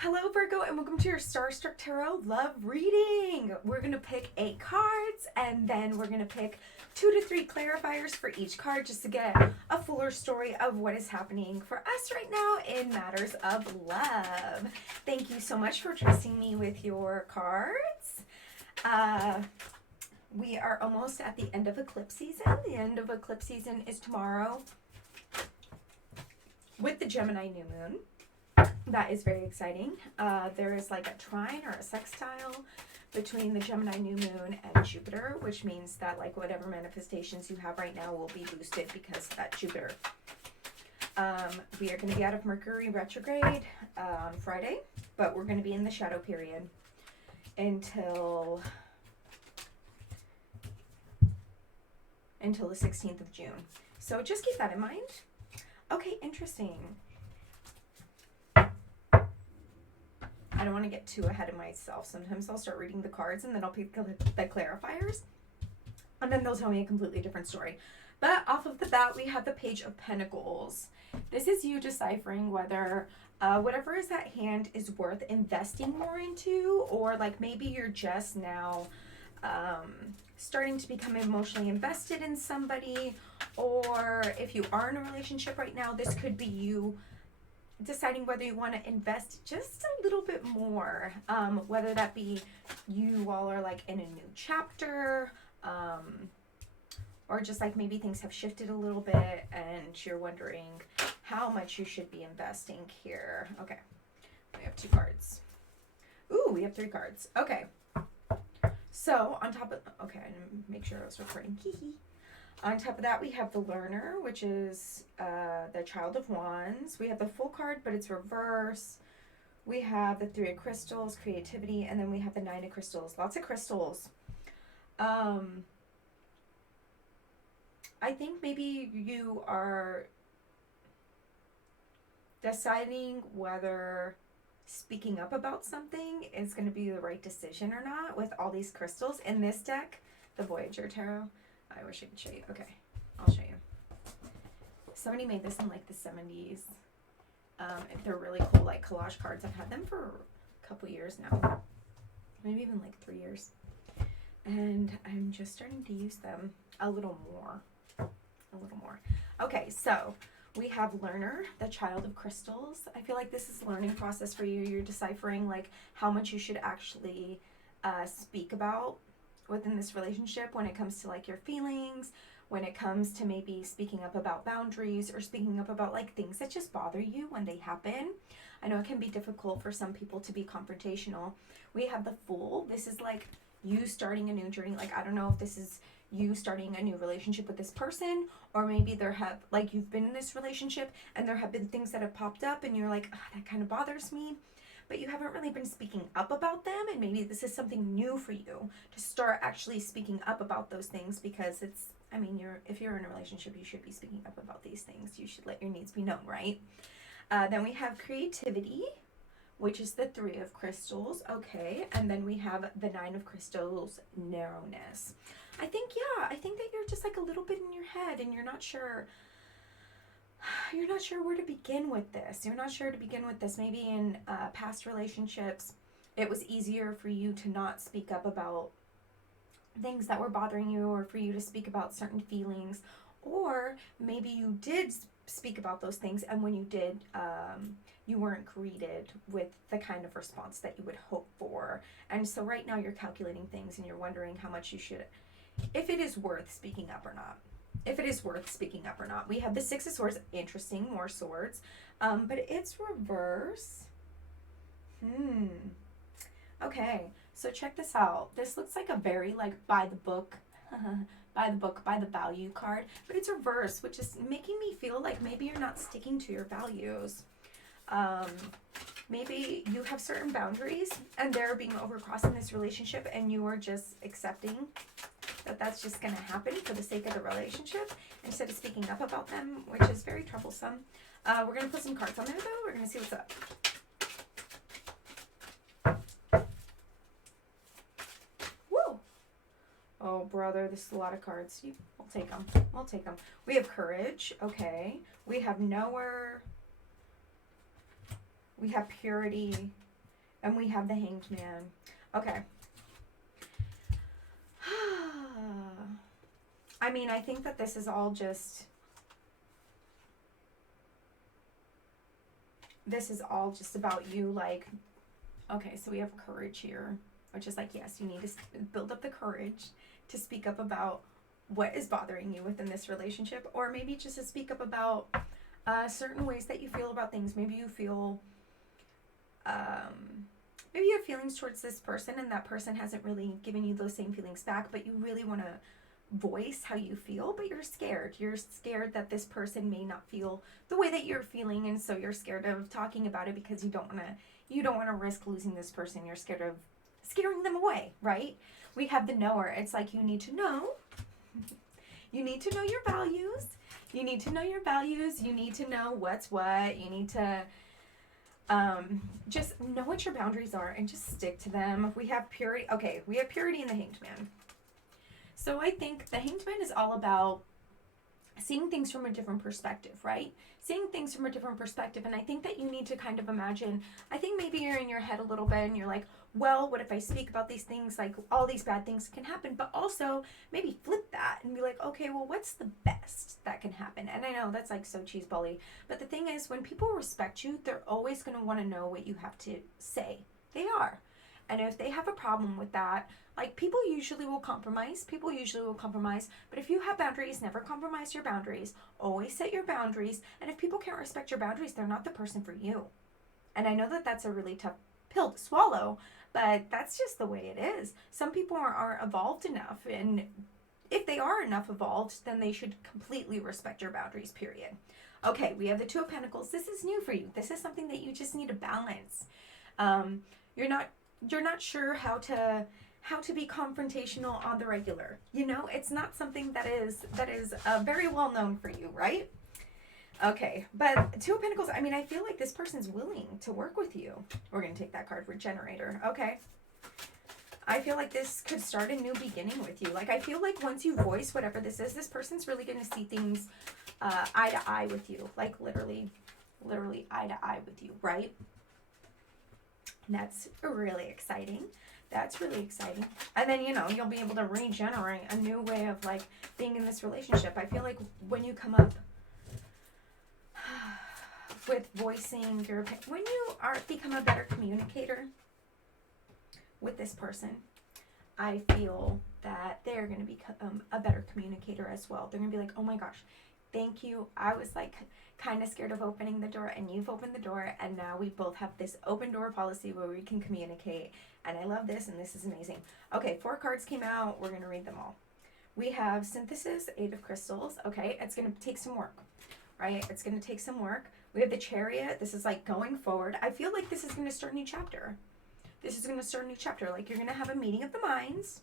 Hello Virgo and welcome to your Starstruck Tarot love reading. We're going to pick 8 cards and then we're going to pick 2 to 3 clarifiers for each card just to get a fuller story of what is happening for us right now in matters of love. Thank you so much for trusting me with your cards. We are almost at the end of eclipse season. The end of eclipse season is tomorrow with the Gemini new moon. That is very exciting. There is like a trine or a sextile between the Gemini new moon and Jupiter, which means that like whatever manifestations you have right now will be boosted because of that Jupiter. We are going to be out of Mercury retrograde on Friday, but we're going to be in the shadow period until the 16th of June. So just keep that in mind. Okay, interesting. I don't want to get too ahead of myself. Sometimes I'll start reading the cards and then I'll pick the clarifiers. And then they'll tell me a completely different story. But off of the bat, we have the Page of Pentacles. This is you deciphering whether whatever is at hand is worth investing more into, or like maybe you're just now starting to become emotionally invested in somebody, or if you are in a relationship right now, this could be you deciding whether you want to invest just a little bit more, whether that be you all are like in a new chapter, or just like maybe things have shifted a little bit and you're wondering how much you should be investing here. Okay, we have 2 cards. Ooh, we have 3 cards. Okay, so on top of, okay, I didn't make sure I was recording. On top of that, we have the Learner, which is the Child of Wands. We have the full card, but it's reverse. We have the 3 of Crystals, creativity, and then we have the 9 of Crystals. Lots of crystals. I think maybe you are deciding whether speaking up about something is going to be the right decision or not with all these crystals. In this deck, the Voyager Tarot. I wish I could show you. Okay, I'll show you. Somebody made this in like the 70s. They're really cool, like collage cards. I've had them for a couple years now. Maybe even like 3 years. And I'm just starting to use them a little more. Okay, so we have Learner, the Child of Crystals. I feel like this is a learning process for you. You're deciphering like how much you should actually speak about within this relationship when it comes to like your feelings, when it comes to maybe speaking up about boundaries or speaking up about like things that just bother you when they happen. I know it can be difficult for some people to be confrontational. We have the Fool. This is like you starting a new journey. Like, I don't know if this is you starting a new relationship with this person, or maybe there have like you've been in this relationship and there have been things that have popped up and you're like, that kind of bothers me, but you haven't really been speaking up about them, and maybe this is something new for you to start actually speaking up about those things, because it's, I mean, if you're in a relationship, you should be speaking up about these things. You should let your needs be known, right? Then we have creativity, which is the 3 of Crystals. Okay, and then we have the 9 of Crystals, narrowness. I think that you're just like a little bit in your head and you're not sure where to begin with this. Maybe in past relationships, it was easier for you to not speak up about things that were bothering you, or for you to speak about certain feelings, or maybe you did speak about those things, and when you did, you weren't greeted with the kind of response that you would hope for. And so right now you're calculating things and you're wondering how much you should, if it is worth speaking up or not. We have the 6 of Swords. Interesting, more swords. But it's reverse. Okay, so check this out. This looks like a very like by the book, by the value card, but it's reverse, which is making me feel like maybe you're not sticking to your values. Maybe you have certain boundaries and they're being overcrossed in this relationship, and you are just accepting that that's just going to happen for the sake of the relationship instead of speaking up about them, which is very troublesome. We're going to put some cards on there though. We're going to see what's up. Woo! Oh brother, this is a lot of cards. We'll take them. We have Courage. Okay. We have Nowhere. We have Purity. And we have the Hanged Man. Okay. I mean, I think that this is all just... This is all just about you, like... Okay, so we have courage here, which is like, yes, you need to build up the courage to speak up about what is bothering you within this relationship, or maybe just to speak up about certain ways that you feel about things. Maybe you feel, maybe you have feelings towards this person and that person hasn't really given you those same feelings back, but you really want to voice how you feel, but you're scared. You're scared that this person may not feel the way that you're feeling, and so you're scared of talking about it because you don't want to risk losing this person. You're scared of scaring them away, right? We have the knower. It's like you need to know. You need to know your values. You need to know your values. You need to know what's what. You need to just know what your boundaries are and just stick to them. We have purity. Okay, we have purity in the Hanged Man. So I think the Hanged Man is all about seeing things from a different perspective, right? Seeing things from a different perspective. And I think that you need to kind of imagine, I think maybe you're in your head a little bit and you're like, well, what if I speak about these things, like all these bad things can happen, but also maybe flip that and be like, okay, well, what's the best that can happen? And I know that's like so cheesebally, but the thing is, when people respect you, they're always going to want to know what you have to say. They are. And if they have a problem with that, like, people usually will compromise. People usually will compromise. But if you have boundaries, never compromise your boundaries. Always set your boundaries. And if people can't respect your boundaries, they're not the person for you. And I know that that's a really tough pill to swallow, but that's just the way it is. Some people aren't evolved enough. And if they are enough evolved, then they should completely respect your boundaries, period. Okay, we have the Two of Pentacles. This is new for you. This is something that you just need to balance. You're not sure how to be confrontational on the regular. You know, it's not something that is very well known for you, right? Okay, but Two of Pentacles, I mean, I feel like this person's willing to work with you. We're going to take that card, Regenerator. Okay. I feel like this could start a new beginning with you. Like, I feel like once you voice whatever this is, this person's really going to see things eye to eye with you. Like, literally eye to eye with you, right? That's really exciting. That's really exciting. And then, you know, you'll be able to regenerate a new way of, like, being in this relationship. I feel like when you come up with voicing your opinion, when you become a better communicator with this person, I feel that they're going to become a better communicator as well. They're going to be like, oh my gosh, thank you. I was like kind of scared of opening the door, and you've opened the door, and now we both have this open door policy where we can communicate, and I love this, and this is amazing. Okay, 4 cards came out. We're going to read them all. We have Synthesis, 8 of Crystals. Okay, it's going to take some work, right? It's going to take some work. We have the Chariot. This is like going forward. I feel like this is going to start a new chapter. This is going to start a new chapter. Like, you're going to have a meeting of the minds.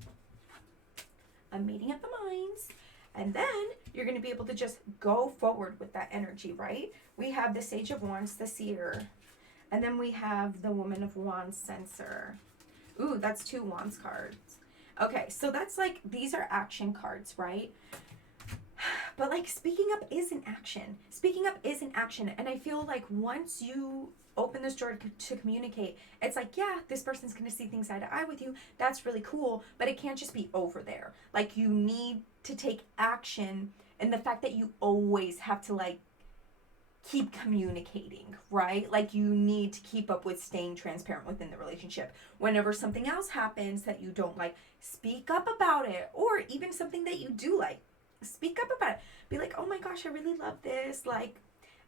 A meeting of the minds. And then you're going to be able to just go forward with that energy, right? We have the Sage of Wands, the Seer. And then we have the Woman of Wands, Censor. Ooh, that's 2 Wands cards. Okay, so that's like, these are action cards, right? But like, speaking up is an action. Speaking up is an action. And I feel like once you open this door to communicate, it's like, yeah, this person's going to see things eye to eye with you. That's really cool. But it can't just be over there. Like, you need to take action. And the fact that you always have to, like, keep communicating, right? Like, you need to keep up with staying transparent within the relationship. Whenever something else happens that you don't like, speak up about it. Or even something that you do like, speak up about it. Be like, oh my gosh, I really love this. Like,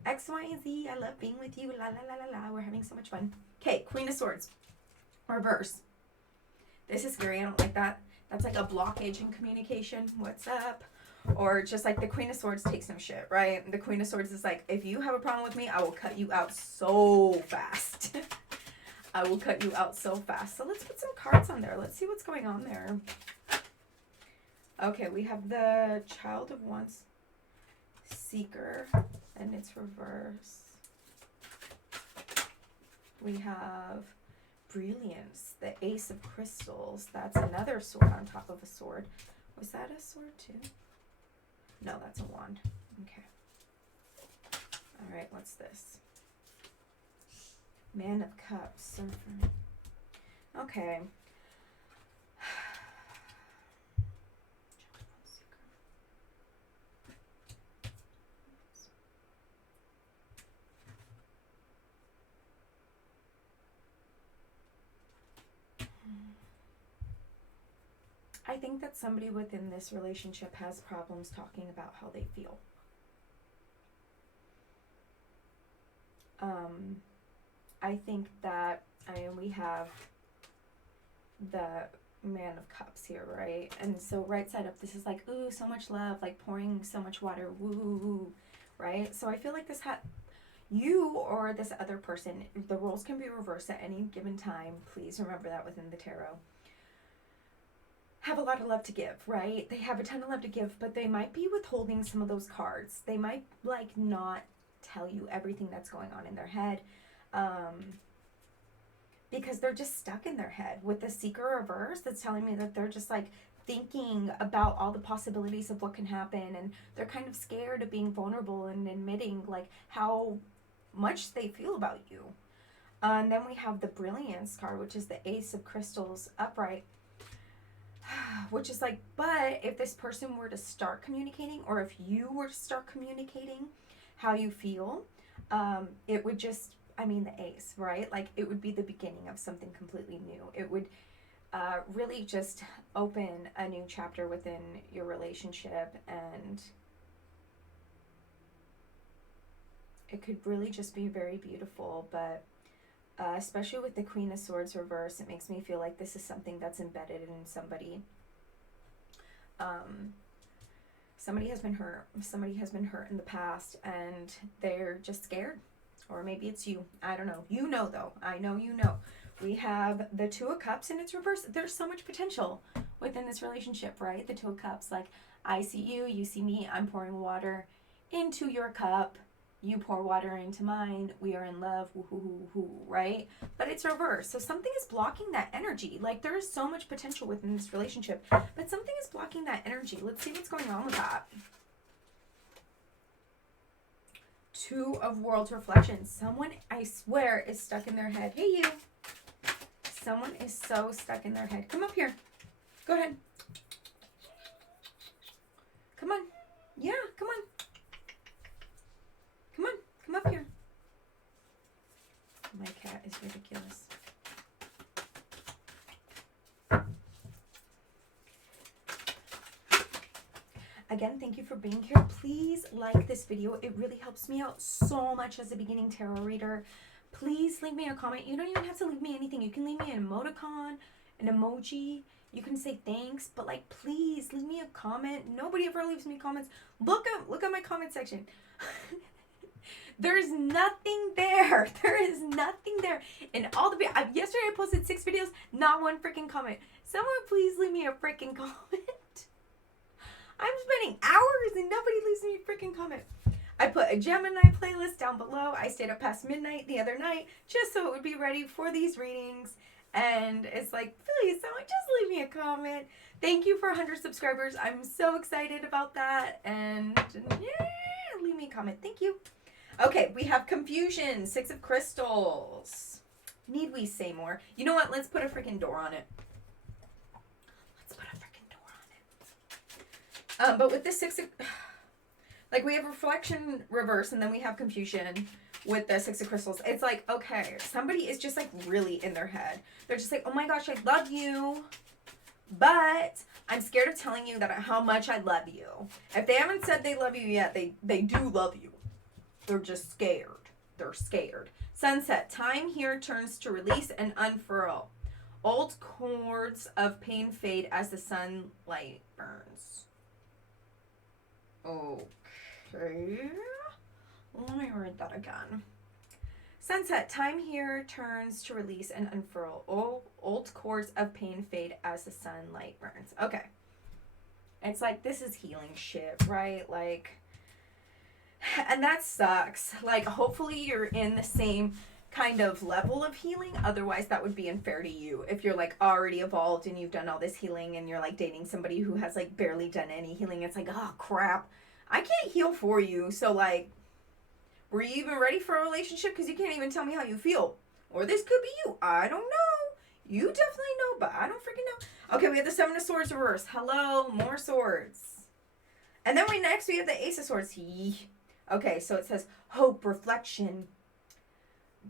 X, Y, and Z. I love being with you. La, la, la, la, la. We're having so much fun. Okay, Queen of Swords. Reverse. This is scary. I don't like that. That's like a blockage in communication. What's up? Or just like the Queen of Swords takes no shit, right? The Queen of Swords is like, if you have a problem with me, I will cut you out so fast. I will cut you out so fast. So let's put some cards on there. Let's see what's going on there. Okay, we have the Child of Wands, Seeker, and it's reverse. We have Brilliance, the Ace of Crystals. That's another sword on top of a sword. Was that a sword too? No, that's a wand. Okay. All right, what's this? Man of Cups, Surfer. Okay. I think that somebody within this relationship has problems talking about how they feel. I think that, we have the Man of Cups here, right? And so right side up, this is like, ooh, so much love, like pouring so much water, woo, right? So I feel like you or this other person, the roles can be reversed at any given time. Please remember that within the tarot. Have a lot of love to give, right? They have a ton of love to give, but they might be withholding some of those cards. They might like not tell you everything that's going on in their head. Because they're just stuck in their head with the Seeker reverse. That's telling me that they're just like thinking about all the possibilities of what can happen, and they're kind of scared of being vulnerable and admitting like how much they feel about you. And then we have the Brilliance card, which is the Ace of Crystals upright, which is like, but if this person were to start communicating, or if you were to start communicating how you feel, it would just, the ace, right? Like, it would be the beginning of something completely new. It would really just open a new chapter within your relationship, and it could really just be very beautiful. But especially with the Queen of Swords reverse, it makes me feel like this is something that's embedded in somebody. Somebody has been hurt. Somebody has been hurt in the past, and they're just scared. Or maybe it's you. I don't know. You know, though. I know you know. We have the Two of Cups in its reverse. There's so much potential within this relationship, right? The Two of Cups. Like, I see you. You see me. I'm pouring water into your cup. You pour water into mine. We are in love. Woo-hoo-hoo-hoo, right? But it's reverse. So something is blocking that energy. Like, there is so much potential within this relationship, but something is blocking that energy. Let's see what's going on with that. Two of Worlds reflection. Someone, I swear, is stuck in their head. Hey, you. Someone is so stuck in their head. Come up here. Go ahead. Come on. Yeah, come on. Come on. Come up here. My cat is ridiculous. Again, thank you for being here. Please like this video. It really helps me out so much as a beginning tarot reader. Please leave me a comment. You don't even have to leave me anything. You can leave me an emoticon, an emoji. You can say thanks, but like, please leave me a comment. Nobody ever leaves me comments. Look at my comment section. There's nothing there. There is nothing there. And all the yesterday I posted 6 videos, not one freaking comment. Someone please leave me a freaking comment. I'm spending hours and nobody leaves me a freaking comment. I put a Gemini playlist down below. I stayed up past midnight the other night just so it would be ready for these readings. And it's like, please, someone just leave me a comment. Thank you for 100 subscribers. I'm so excited about that. And yeah, leave me a comment. Thank you. Okay, we have confusion. 6 of Crystals. Need we say more? You know what? Let's put a freaking door on it. But with the 6 of, like, we have reflection reverse, and then we have confusion with the 6 of Crystals. It's like, okay, somebody is just like really in their head. They're just like, oh my gosh, I love you, but I'm scared of telling you that how much I love you. If they haven't said they love you yet, they do love you. They're just scared. They're scared. Sunset. Time here turns to release and unfurl. Old cords of pain fade as the sunlight burns. Okay. Let me read that again. Sunset. Time here turns to release and unfurl. Old cords of pain fade as the sunlight burns. Okay. It's like, this is healing shit, right? Like, and that sucks. Like, hopefully you're in the same kind of level of healing. Otherwise, that would be unfair to you. If you're like already evolved and you've done all this healing and you're like dating somebody who has like barely done any healing, it's like, oh crap, I can't heal for you. So like, were you even ready for a relationship? Because you can't even tell me how you feel. Or this could be you. I don't know. You definitely know, but I don't freaking know. Okay, we have the Seven of Swords reverse. Hello, more swords. And then next we have the Ace of Swords. Okay, so it says hope, reflection,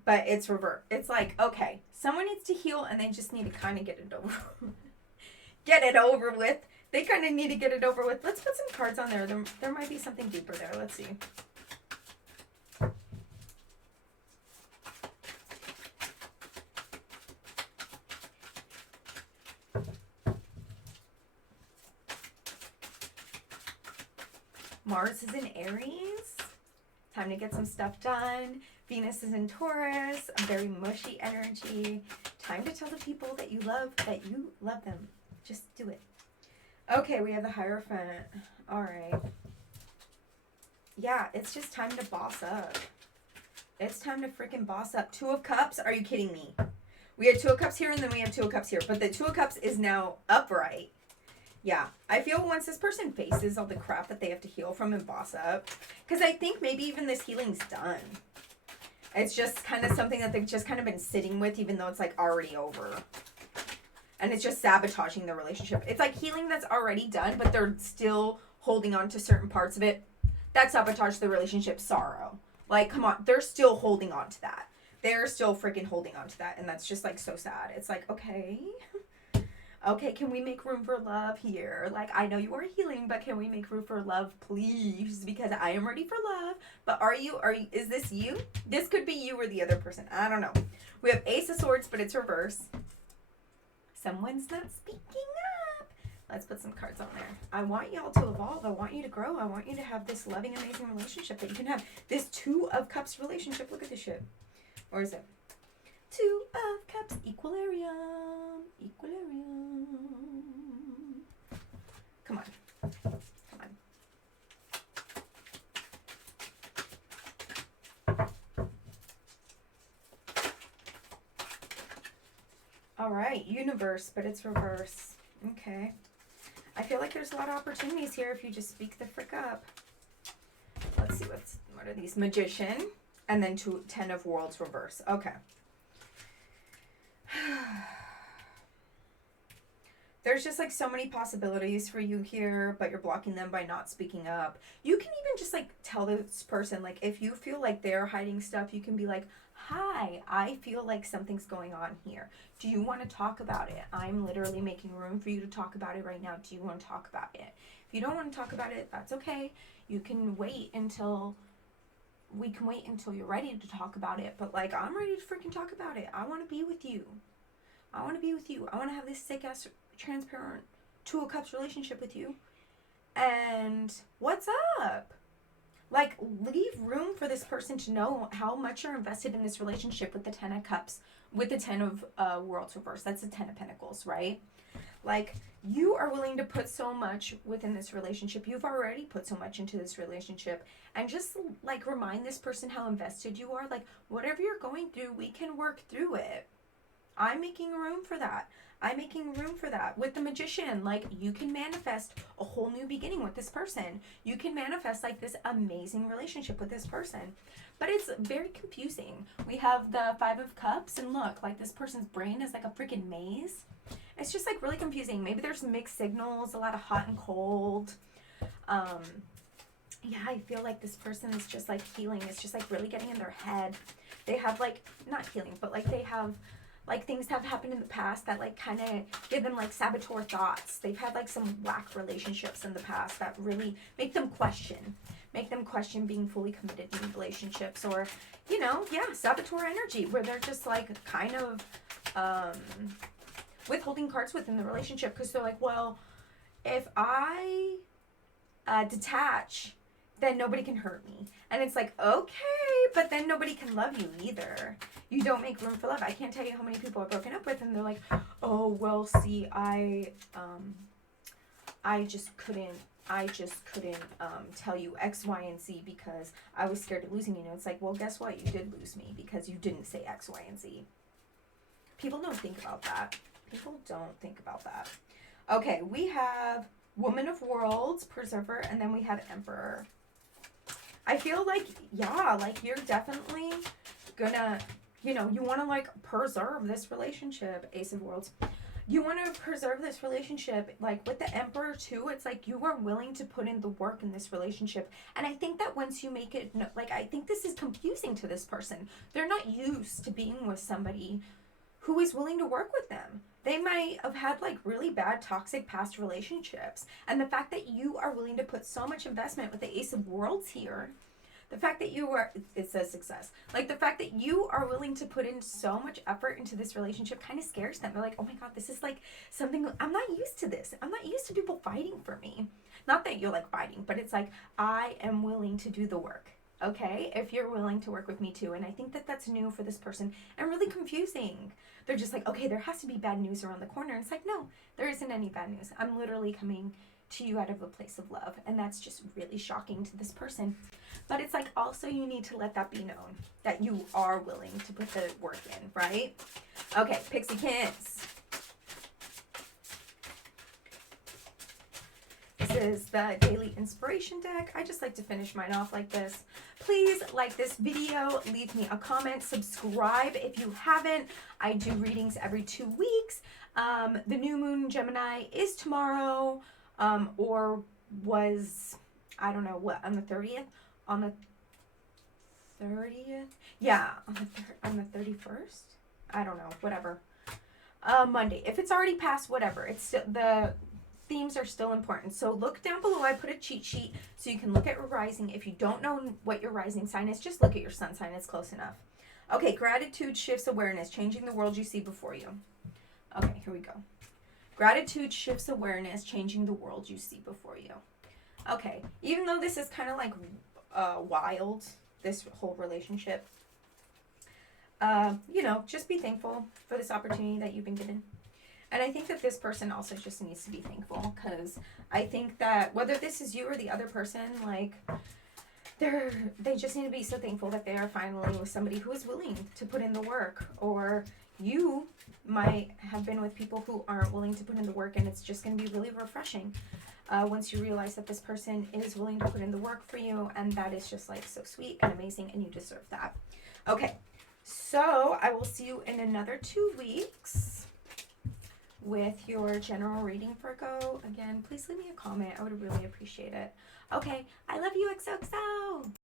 but it's reverse. It's like, okay, someone needs to heal and they just need to kind of get it over get it over with. They kind of need to get it over with. Let's put some cards on there. There might be something deeper there. Let's see. Mars is in Aries. Time to get some stuff done. Venus is in Taurus. A very mushy energy. Time to tell the people that you love them. Just do it. Okay, we have the Hierophant. All right. Yeah, it's just time to boss up. It's time to freaking boss up. Two of Cups? Are you kidding me? We had Two of Cups here and then we have Two of Cups here. But the Two of Cups is now upright. Yeah, I feel once this person faces all the crap that they have to heal from and boss up, because I think maybe even this healing's done. It's just kind of something that they've just kind of been sitting with, even though it's like already over. And it's just sabotaging the relationship. It's like healing that's already done, but they're still holding on to certain parts of it. That sabotaged the relationship sorrow. Like, come on, they're still holding on to that. They're still freaking holding on to that, and that's just like so sad. It's like, okay. Okay, can we make room for love here? Like, I know you are healing, but can we make room for love, please? Because I am ready for love. But is this you? This could be you or the other person. I don't know. We have Ace of Swords, but it's reverse. Someone's not speaking up. Let's put some cards on there. I want y'all to evolve. I want you to grow. I want you to have this loving, amazing relationship that you can have. This Two of Cups relationship. Look at this shit. Or is it? Two of Cups, equilibrium, equilibrium. Come on, come on. All right, universe, but it's reverse. Okay. I feel like there's a lot of opportunities here if you just speak the frick up. Let's see, what are these? Magician, and then 10 of Worlds reverse. Okay. There's just like so many possibilities for you here, but you're blocking them by not speaking up. You can even just like tell this person, like if you feel like they're hiding stuff, you can be like, hi, I feel like something's going on here. Do you want to talk about it? I'm literally making room for you to talk about it right now. Do you want to talk about it? If you don't want to talk about it, that's okay. You can wait until you're ready to talk about it. But like, I'm ready to freaking talk about it. I want to be with you. I want to be with you. I want to have this sick ass transparent Two of Cups relationship with you. And what's up? Like, leave room for this person to know how much you're invested in this relationship with the 10 of Cups, with the 10 of Worlds reverse. That's the 10 of Pentacles, right? Like, you are willing to put so much within this relationship. You've already put so much into this relationship. And just, like, remind this person how invested you are. Like, whatever you're going through, we can work through it. I'm making room for that. I'm making room for that. With the Magician, like, you can manifest a whole new beginning with this person. You can manifest, like, this amazing relationship with this person. But it's very confusing. We have the 5 of Cups, and look, like, this person's brain is like a freaking maze. It's just, like, really confusing. Maybe there's mixed signals, a lot of hot and cold. Yeah, I feel like this person is just, like, healing. It's just, like, really getting in their head. They have, like, not healing, but, like, they have... like, things have happened in the past that, like, kind of give them, like, saboteur thoughts. They've had, like, some whack relationships in the past that really make them question. Make them question being fully committed in relationships. Or, you know, yeah, saboteur energy. Where they're just, like, kind of withholding cards within the relationship. Because they're like, well, if I detach, then nobody can hurt me. And it's like, okay, but then nobody can love you either. You don't make room for love. I can't tell you how many people I've broken up with and they're like, oh, well, see, I just couldn't tell you X, Y, and Z because I was scared of losing you. And it's like, well, guess what? You did lose me because you didn't say X, Y, and Z. People don't think about that. People don't think about that. Okay, we have Woman of Worlds, Preserver, and then we have Emperor. I feel like, yeah, like you're definitely gonna you know, you want to like preserve this relationship. Ace of Worlds. You want to preserve this relationship. Like with the Emperor too, it's like you are willing to put in the work in this relationship. And I think that once you make it, like, I think this is confusing to this person. They're not used to being with somebody who is willing to work with them. They might have had like really bad toxic past relationships. And the fact that you are willing to put so much investment with the Ace of Worlds here, the fact that you are, it says success, like the fact that you are willing to put in so much effort into this relationship kind of scares them. They're like, oh my God, this is like something, I'm not used to this. I'm not used to people fighting for me. Not that you're like fighting, but it's like, I am willing to do the work. Okay, if you're willing to work with me too. And I think that that's new for this person and really confusing. They're just like, okay, there has to be bad news around the corner. And it's like, no, there isn't any bad news. I'm literally coming to you out of a place of love. And that's just really shocking to this person. But it's like, also you need to let that be known that you are willing to put the work in, right? Okay, Pixiekins. This is the daily inspiration deck. I just like to finish mine off like this. Please like this video, leave me a comment, subscribe if you haven't. I do readings every 2 weeks. The new moon Gemini is tomorrow, or was, I don't know what, on the 30th? On the 30th? Yeah, on the 31st? I don't know, whatever. Monday. If it's already passed, whatever. It's still, the themes are still important. So look down below. I put a cheat sheet so you can look at your rising. If you don't know what your rising sign is, just look at your sun sign. It's close enough. Okay, gratitude shifts awareness, changing the world you see before you. Okay, here we go. Gratitude shifts awareness, changing the world you see before you. Okay, even though this is kind of like wild, this whole relationship, you know, just be thankful for this opportunity that you've been given. And I think that this person also just needs to be thankful, because I think that whether this is you or the other person, like, they just need to be so thankful that they are finally with somebody who is willing to put in the work. Or you might have been with people who aren't willing to put in the work, and it's just going to be really refreshing once you realize that this person is willing to put in the work for you, and that is just like so sweet and amazing, and you deserve that. Okay, so I will see you in another 2 weeks with your general reading, Virgo. Again, please leave me a comment. I would really appreciate it. Okay, I love you, XOXO.